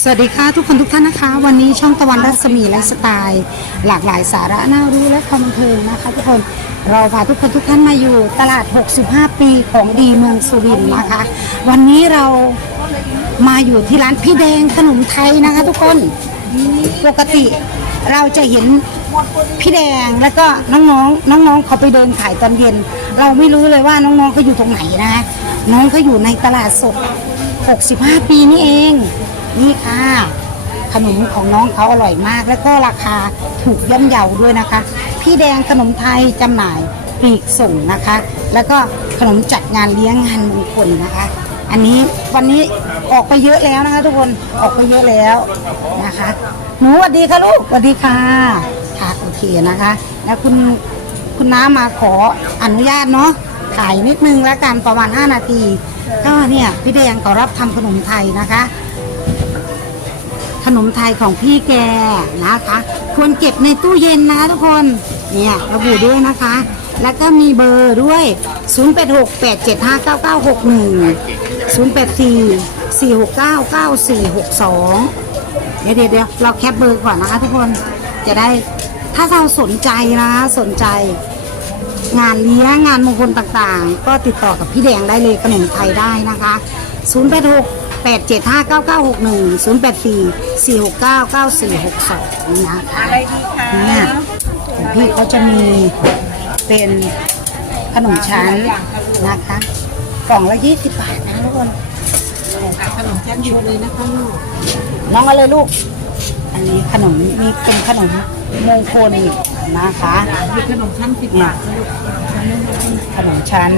สวัสดีค่ะทุกคนทุกท่านนะคะ วันนี้ช่องตะวันรัศมีไลฟ์สไตล์ หลากหลายสาระน่ารู้และความบันเทิงนะคะ ทุกคนเราพาทุกคนทุกท่านมาอยู่ ตลาด 65 ปีของดีเมืองสุรินทร์นะคะ วันนี้เรามาอยู่ที่ร้านพี่แดงขนมไทยนะคะ ทุกคนปกติเราจะเห็นพี่แดงแล้วก็น้องๆน้องๆเขาไปเดินขายตอนเย็น เราไม่รู้เลยว่าน้องๆเขาอยู่ตรงไหนนะคะน้องเขาอยู่ในตลาดสด 65 ปีนี่เอง นี่ค่ะ ขนมของน้องเขาอร่อยมาก แล้วก็ราคาถูกย่อมเยาด้วยนะคะ พี่แดงขนมไทยจำหน่ายปลีกส่งนะคะ แล้วก็ขนมจัดงานเลี้ยงงานมงคลนะคะ อันนี้วันนี้ออกไปเยอะแล้วนะคะ ทุกคนออกไปเยอะแล้วนะคะหนูสวัสดีค่ะลูกสวัสดีค่ะค่ะโอเคนะคะ แล้วคุณคุณน้ามาขออนุญาตเนาะถ่ายนิดนึงแล้วกันประมาณ 5 นาทีก็เนี่ยพี่แดงขอรับทำขนมไทยนะคะ ขนมไทยของพี่แกนะคะ ควรเก็บในตู้เย็นนะทุกคน เนี่ยระบุด้วยนะคะ แล้วก็มีเบอร์ด้วย 0868759961 084 469 9462เดี๋ยวเดี๋ยวเดี๋ยวเราแคปเบอร์ก่อนนะคะทุกคนจะได้ถ้าเราสนใจนะคะสนใจ งานเลี้ยงงานมงคลต่างๆ ก็ติดต่อกับพี่แดงได้เลยขนมไทยได้นะคะ 086 875 9961 084 469 9462นะคะอะไรดีคะเนี่ยของพี่เขาจะมีเป็นขนมชั้นนะคะกล่องละ20บาทนะทุกคนขนมชั้นอยู่เลยนะคะลูกน้องเอาเลยลูก อันนี้ขนมมีเป็นขนมมงคลนะคะมีขนมชั้นสิบบาทนะลูกขนมชั้น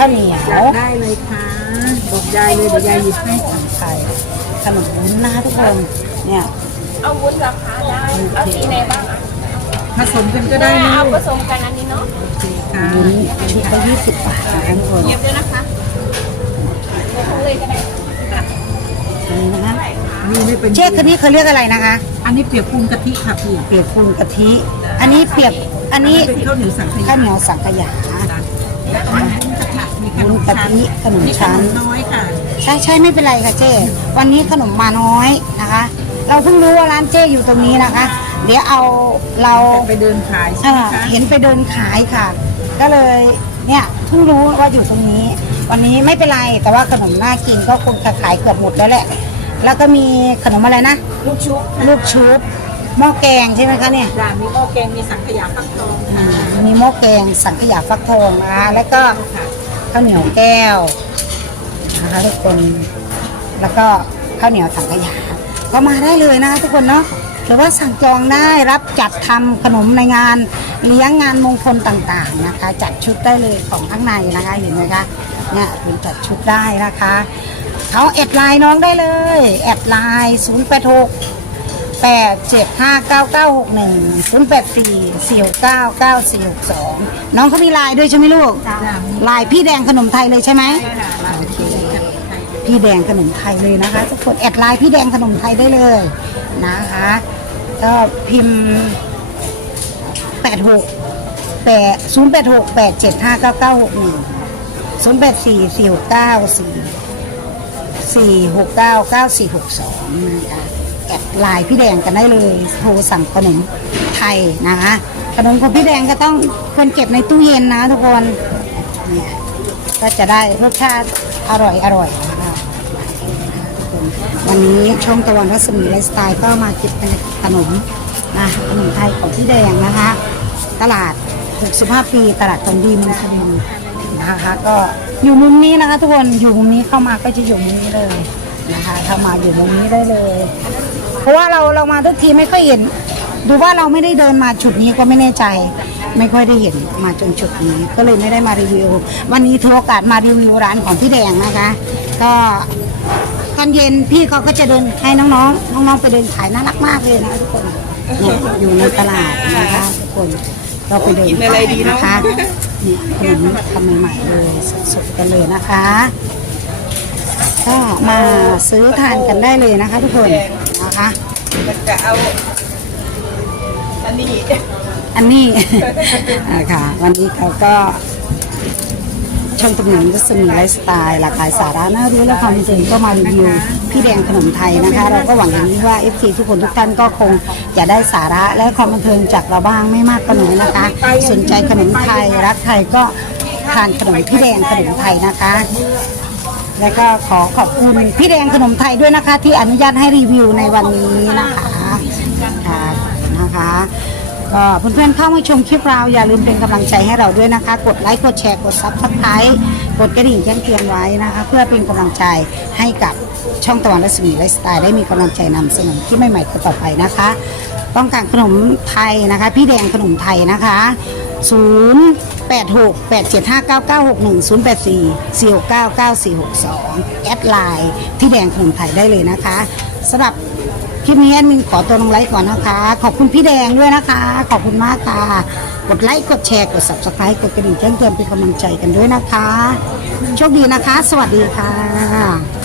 ข้าวเหนียวอยากได้เลยค่ะบอกยายเลยเดี๋ยวยายหยิบให้ค่ะไข่ขนมวุ้นนะคะทุกคนเนี่ยเอาวุ้นราคาได้เอาสีไหนบ้างอะผสมกันก็ได้นะเอาลูผกสมกันอันนี้เนาะโอเคค่ะวุ้นชุดละยี่สิบบาทนะคะทุกคนเย็บด้วยนะคะเดี๋ยวเลยก็ได้อันนี้นะคะนี่ไม่เป็นเจ๊คันนี้เขาเรียกอะไรนะคะ อันนี้เปียกปูนกะทิค่ะพี่เปียกปูนกะทิ อันนี้เปียก อันนี้เป็นข้าวเหนียวสังขยาข้าวเหนียวสังขยาแล้ วก็มีวุ้นกะทิมีขนมวุ้นกะทิขนมนี่ขชั้นนมน้อยค่ะ ใช่ใช่ไม่เป็นไรค่ะเจ๊วันนี้ขนมมาน้อยนะคะ เราเพิ่งรู้ว่าร้านเจ๊อยู่ตรงนี้นะคะ เดี๋ยวเอาเราแต่ไปเดินขายใช่เอ่ไหมอคะเห็นไปเดินขายค่ะ ก็เลยเนี่ยเพิ่งรู้ว่าอยู่ตรงนี้ วันนี้ไม่เป็นไรแต่ว่าขนมน่ากินก็คงจะขายเกือบหมดแล้วแหละ แล้วก็มีขนมอะไรนะ ลูกชุบลูกชุบหม้อแกงใช่ไหมคะเนี่ยจานมีหม้อแกงมีสังขยาฟักทองอ่าค่ะมีหม้อแกงสังขยาฟักทองนะคะแล้วก็ค่ะ ข้าวเหนียวแก้วนะคะทุกคนแล้วก็ข้าวเหนียวสังขยาก็มาได้เลยนะคะทุกคนเนาะหรือว่าสั่งจองได้รับจัดทำขนมในงานเลี้ยงงานมงคลต่างๆนะคะ จัดชุดได้เลยของข้างในนะคะเห็นไหมคะเนี่ยคุณจัดชุดได้นะคะเขาแอดไลน์น้องได้เลย แอดไลน์0 8 6 8 7 5 9 9 6 1 0 8 4 4 9 9 4 6 2น้องเขามีไลน์ด้วยใช่ไหมลูกไลน์พี่แดงขนมไทยเลยใช่ไหมโอเคพี่แดงขนมไทยเลยนะคะทุกคนแอดไลน์พี่แดงขนมไทยได้เลยนะคะก็พิมพ์86 8 0 8 6 8 7 5 9 9 6 1 0 8 4 4 6 9 4 4 6 9 9 4 6 2นะคะแอด ไลน์พี่แดงกันได้เลยโทรสั่งขนมไทยนะคะขนมของพี่แดงก็ต้องควรเก็บในตู้เย็นนะทุกคนเนี่ยก็จะได้รสชาติอร่อยอร่อยนะคะวันนี้ช่องตะวันรัศมีไลฟ์สไตล์ก็มาเก็บขนมนะขนมไทยของพี่แดงนะคะ ตลาด 65 ปีตลาดตอนดีมืองสุรินนะคะก็อยู่มุมนี้นะคะ ทุกคนอยู่มุมนี้เข้ามาก็จะอยู่มุมนี้เลยนะคะ เข้ามาอยู่มุมนี้ได้เลย เพราะว่าเราเรามาทุกทีไม่ค่อยเห็นดูว่าเราไม่ได้เดินมาจุดนี้ก็ไม่แน่ใจ ไม่ค่อยได้เห็นมาจนจุดนี้ ก็เลยไม่ได้มารีวิว วันนี้ถือโอกาสมารีวิวร้านของพี่แดงนะคะ ก็ตอนเย็นพี่เขาก็จะเดินให้น้องๆน้องๆไปเดินขายน่ารักมากเลยนะทุกคนเนี่ยอยู่ในตลาดนะคะทุกคนเราไปเดินขายนะคะเนี่ยขนมทำใหม่ๆเลยสดๆกันเลยนะคะ ก็มาซื้อทานกันได้เลยนะคะ ทุกคนนะคะจะเอาอันนี้อันนี้อ่าค่ะ วันนี้เขาก็ช่องตำหนิรัศมีไลฟ์สไตล์หลากหลายสาระน่ารู้และความบันเทิงก็มารีวิวพี่แดงขนมไทยนะคะ เราก็หวังอย่างนี้ว่า FC ทุกคนทุกท่านก็คงจะได้สาระและความบันเทิงจากเราบ้างไม่มากก็น้อยนะคะ สนใจขนมไทยรักไทยก็ทานขนมพี่แดงขนมไทยนะคะ แล้วก็ขอขอบคุณพี่แดงขนมไทยด้วยนะคะ ที่อนุญาตให้รีวิวในวันนี้นะคะค่ะนะคะก็เพื่อนๆเข้ามาชมคลิปเราอย่าลืมเป็นกำลังใจให้เราด้วยนะคะ กดไลค์กดแชร์กดซับสไครต์กดกระดิ่งแจ้งเตือนไว้นะคะ เพื่อเป็นกำลังใจให้กับช่องตะวันรัศมีไลฟ์สไตล์ได้มีกำลังใจนำเสนอคลิปใหม่ๆต่อไปนะคะ ต้องการขนมไทยนะคะ พี่แดงขนมไทยนะคะ 0 8 6 8 7 5 9 9 6 1 0 8 4 4 6 9 9 4 6 2 แอดไลน์พี่แดงขนมไทยได้เลยนะคะสำหรับคลิปนี้แอดมินขอตัวลงไลค์ก่อนนะคะ ขอบคุณพี่แดงด้วยนะคะ ขอบคุณมากค่ะ กดไลค์กดแชร์กด subscribe กดกระดิ่งแจ้งเตือนเป็นกำลังใจกันด้วยนะคะ โชคดีนะคะ สวัสดีค่ะ